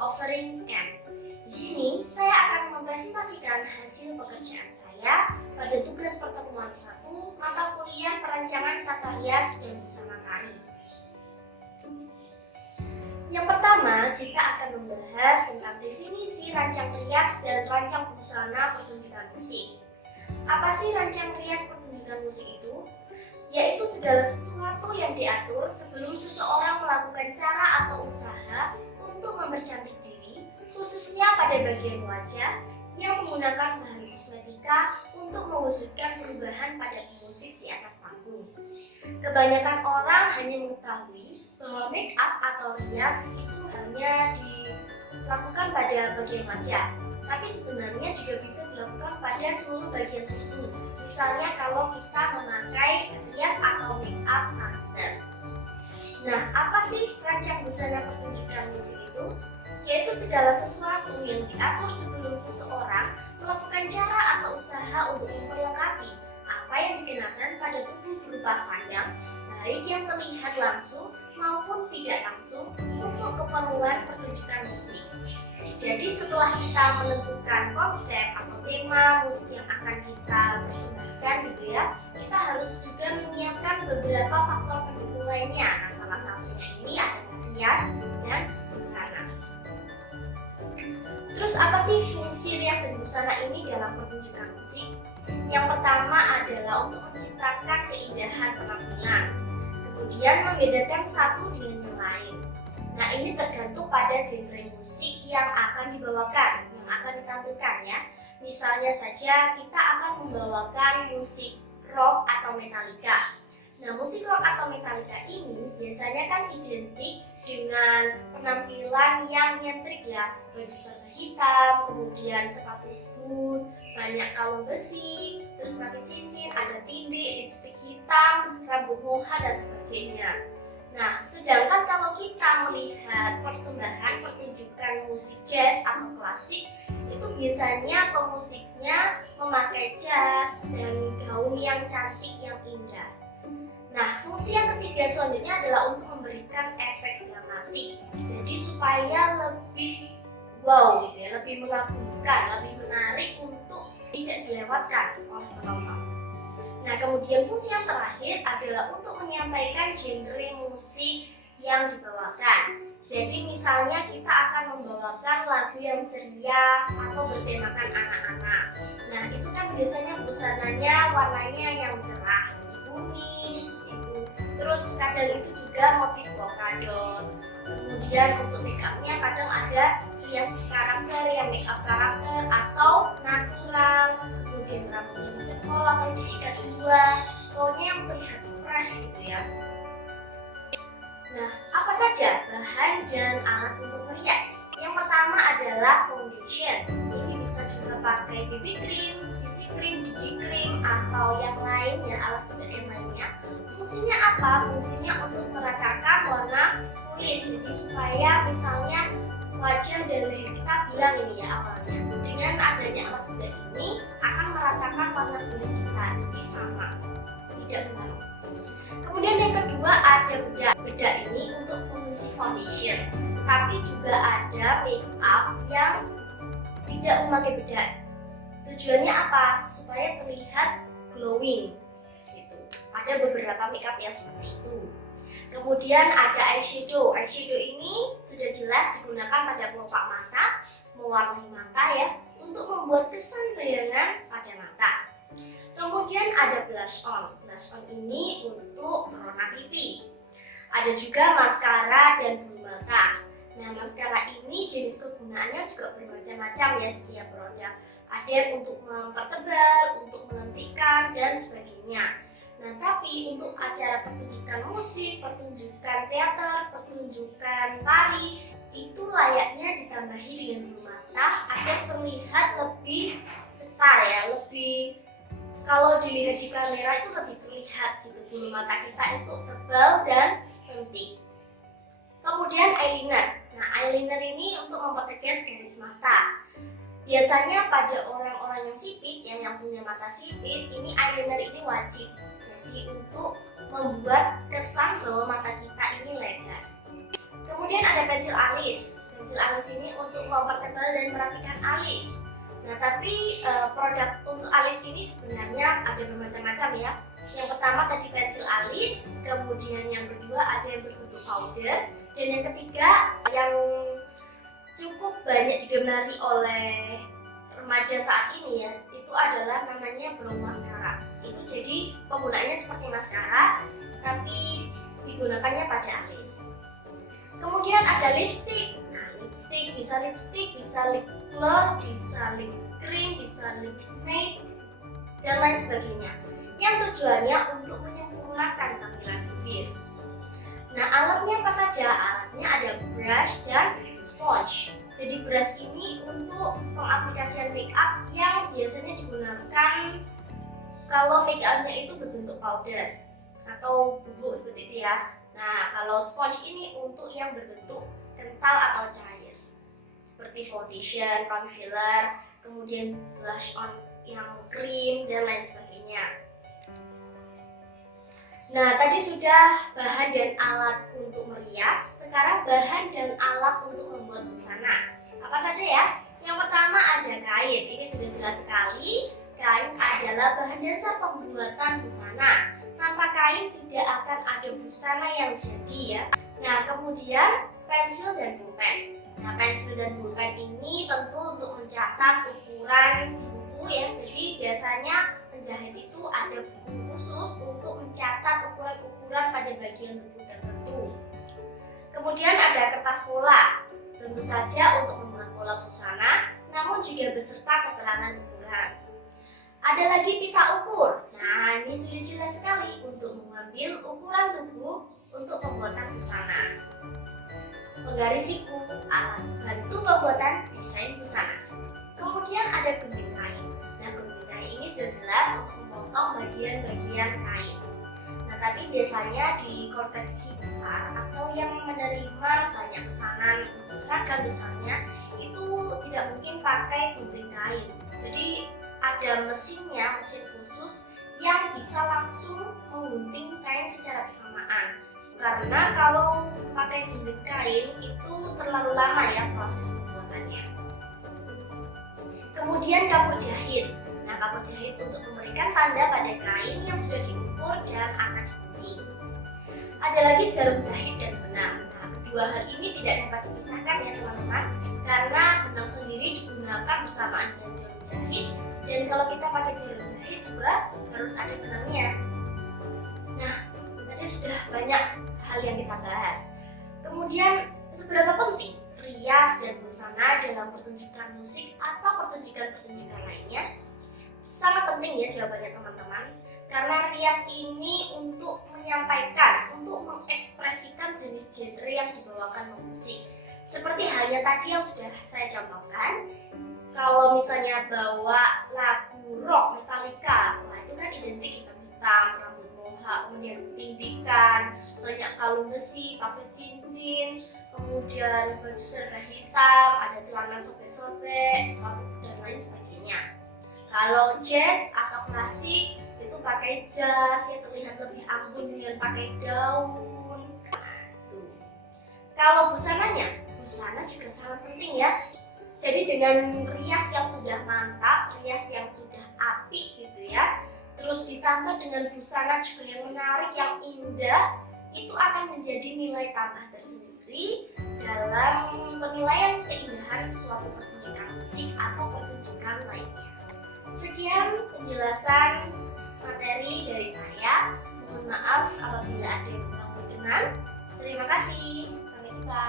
Offering M. Di sini saya akan mempresentasikan hasil pekerjaan saya pada tugas pertemuan 1 mata kuliah perancangan tata rias dan busana tari. Yang pertama, kita akan membahas tentang definisi rancang rias dan rancang busana pertunjukan musik. Apa sih rancang rias pertunjukan musik itu? Yaitu segala sesuatu yang diatur sebelum seseorang melakukan cara atau usaha untuk mempercantik diri, khususnya pada bagian wajah, yang menggunakan bahan kosmetika untuk mewujudkan perubahan pada musik di atas panggung. Kebanyakan orang hanya mengetahui bahwa make up atau rias itu hanya dilakukan pada bagian wajah, tapi sebenarnya juga bisa dilakukan pada seluruh bagian tubuh. Misalnya kalau kita memakai rias atau make up concealer. Nah, apa sih rancang busana pertunjukan musik itu? Yaitu segala sesuatu yang diatur sebelum seseorang melakukan cara atau usaha untuk memperlengkapi apa yang dikenakan pada tubuh berupa sandang, baik yang terlihat langsung maupun tidak langsung untuk keperluan pertunjukan musik. Jadi setelah kita menentukan konsep atau tema musik yang akan kita persembahkan gitu ya, kita harus juga menyiapkan beberapa faktor pendukung lainnya. Nah, salah satunya ini adalah rias dan busana. Terus apa sih fungsi rias dan busana ini dalam pertunjukan musik? Yang pertama adalah untuk menciptakan keindahan penampilan, kemudian membedakan satu dengan yang lain. Nah, ini tergantung pada genre musik yang akan dibawakan, yang akan ditampilkan ya. Misalnya saja kita akan membawakan musik rock atau metallica. Nah, musik rock atau metallica ini biasanya kan identik dengan penampilan yang nyentrik ya, baju serba hitam, kemudian sepatu boot, banyak kalung besi, terus pakai cincin, ada tinde, lipstik hitam, rambut moha dan sebagainya. Nah, sedangkan kalau kita melihat persembahan pertunjukan musik jazz atau klasik, itu biasanya pemusiknya memakai jas dan gaun yang cantik, yang indah. Nah, fungsi yang ketiga selanjutnya adalah untuk memberikan efek dramatik. Jadi supaya lebih wow gitu ya, lebih mengagumkan, lebih menarik untuk tidak dilewatkan oleh penonton. Nah, kemudian fungsi yang terakhir adalah untuk menyampaikan genre musik yang dibawakan. Jadi misalnya kita akan membawakan lagu yang ceria atau bertemakan anak-anak. Nah, itu kan biasanya busananya warnanya yang cerah, jadi kuning seperti itu. Terus kadang itu juga motif polkadot. Kemudian untuk make upnya kadang ada hias karakter yang make up karakter atau natural. Kemudian rambutnya dicepol atau diikat dua. Pokoknya yang terlihat fresh gitu ya. Nah, apa saja bahan dan alat untuk merias? Yang pertama adalah foundation. Ini bisa juga pakai BB cream, CC cream, GG cream, atau yang lainnya, alas bedak yang lainnya. Fungsinya apa? Fungsinya untuk meratakan warna kulit. Jadi supaya misalnya wajah dan leher kita bilang ini ya awalnya. Dengan adanya alas bedak ini akan meratakan warna kulit kita, jadi sama, tidak mengarut. Kemudian yang kedua ada bedak. Bedak ini untuk mengunci foundation, tapi juga ada make up yang tidak memakai bedak. Tujuannya apa? Supaya terlihat glowing gitu. Ada beberapa make up yang seperti itu. Kemudian ada eyeshadow. Eyeshadow ini sudah jelas digunakan pada kelopak mata, mewarnai mata ya, untuk membuat kesan bayangan pada mata. Kemudian ada blush on. Blush on ini untuk pewarna pipi. Ada juga maskara dan bulu mata. Nah, maskara ini jenis kegunaannya juga bermacam-macam ya setiap produk. Ada yang untuk mempertebal, untuk melentikkan dan sebagainya. Nah, tapi untuk acara pertunjukan musik, pertunjukan teater, pertunjukan tari, itu layaknya ditambahi dengan bulu mata agar terlihat lebih cetar ya, lebih kalau dilihat di kamera itu lebih terlihat gitu, bulu mata kita itu tebal dan lentik. Kemudian eyeliner. Nah, eyeliner ini untuk mempertegas garis mata. Biasanya pada orang-orang yang sipit, yang punya mata sipit, ini eyeliner ini wajib. Jadi untuk membuat kesan bahwa mata kita ini lebar. tapi produk untuk alis ini sebenarnya ada bermacam-macam ya. Yang pertama tadi pensil alis, kemudian yang kedua ada yang berbentuk powder, dan yang ketiga yang cukup banyak digemari oleh remaja saat ini ya, itu adalah namanya brow mascara. Itu jadi penggunaannya seperti maskara, tapi digunakannya pada alis. Kemudian ada lipstick. Nah, lipstick, bisa lip gloss, bisa lip cream, bisa lip matte, dan lain sebagainya. Yang tujuannya untuk menyempurnakan tampilan bibir. Nah, alatnya apa saja? Alatnya ada brush dan sponge. Jadi brush ini untuk pengaplikasian make up yang biasanya digunakan kalau make upnya itu berbentuk powder atau bubuk seperti itu ya. Nah, kalau sponge ini untuk yang berbentuk kental atau cair, seperti foundation, concealer, kemudian blush on yang krim, dan lain sebagainya. Nah, tadi sudah bahan dan alat untuk merias, sekarang bahan dan alat untuk membuat busana. Apa saja ya? Yang pertama ada kain, ini sudah jelas sekali. Kain adalah bahan dasar pembuatan busana. Tanpa kain tidak akan ada busana yang jadi ya. Nah, kemudian pensil dan pulpen. Nah, pensil dan pulpen ini tentu untuk mencatat ukuran di buku ya. Jadi biasanya penjahit itu ada buku khusus untuk mencatat ukuran-ukuran pada bagian buku tertentu. Kemudian ada kertas pola, tentu saja untuk membuat pola busana, namun juga beserta keterangan ukuran. Ada lagi pita ukur. Nah, ini sudah jelas sekali untuk mengambil ukuran tubuh untuk pembuatan busana. Penggaris siku, alat bantu pembuatan desain busana. Kemudian ada gunting kain. Nah, gunting kain ini sudah jelas untuk memotong bagian-bagian kain. Nah, tapi biasanya di konveksi besar atau yang menerima banyak pesanan untuk seragam misalnya, itu tidak mungkin pakai gunting kain. Jadi ada mesin khusus yang bisa langsung menggunting kain secara bersamaan. Karena kalau pakai gunting kain itu terlalu lama ya proses pembuatannya. Kemudian kapur jahit. Nah, kapur jahit untuk memberikan tanda pada kain yang sudah diukur dan akan digunting. Ada lagi jarum jahit dan benang. Nah, kedua hal ini tidak dapat dipisahkan ya teman-teman, karena benang sendiri digunakan bersamaan dengan jarum jahit, dan kalau kita pakai jarum jahit juga harus ada benangnya. Nah, tadi sudah banyak hal yang kita bahas. Kemudian, seberapa penting rias dan busana dalam pertunjukan musik atau pertunjukan-pertunjukan lainnya? Sangat penting ya jawabannya teman-teman, karena rias ini untuk menyampaikan, untuk mengekspresikan jenis genre yang dibawakan musik. Seperti halnya tadi yang sudah saya contohkan, kalau misalnya bawa lagu rock Metallica, wah itu kan identik hitam-hitam, rambut mohak, kemudian tindikan, banyak kalung besi, pakai cincin, kemudian baju serba hitam, ada celana sobek-sobek, sepatu dan lain sebagainya. Kalau jazz atau klasik itu pakai jas yang terlihat lebih anggun dengan pakai daun. Kalau busananya, busana juga sangat penting ya. Jadi dengan rias yang sudah mantap, rias yang sudah apik gitu ya, terus ditambah dengan busana juga yang menarik, yang indah, itu akan menjadi nilai tambah tersendiri dalam penilaian keindahan suatu pertunjukan musik atau pertunjukan lainnya. Sekian penjelasan materi dari saya. Mohon maaf apabila ada yang kurang berkenan. Terima kasih. Sampai jumpa.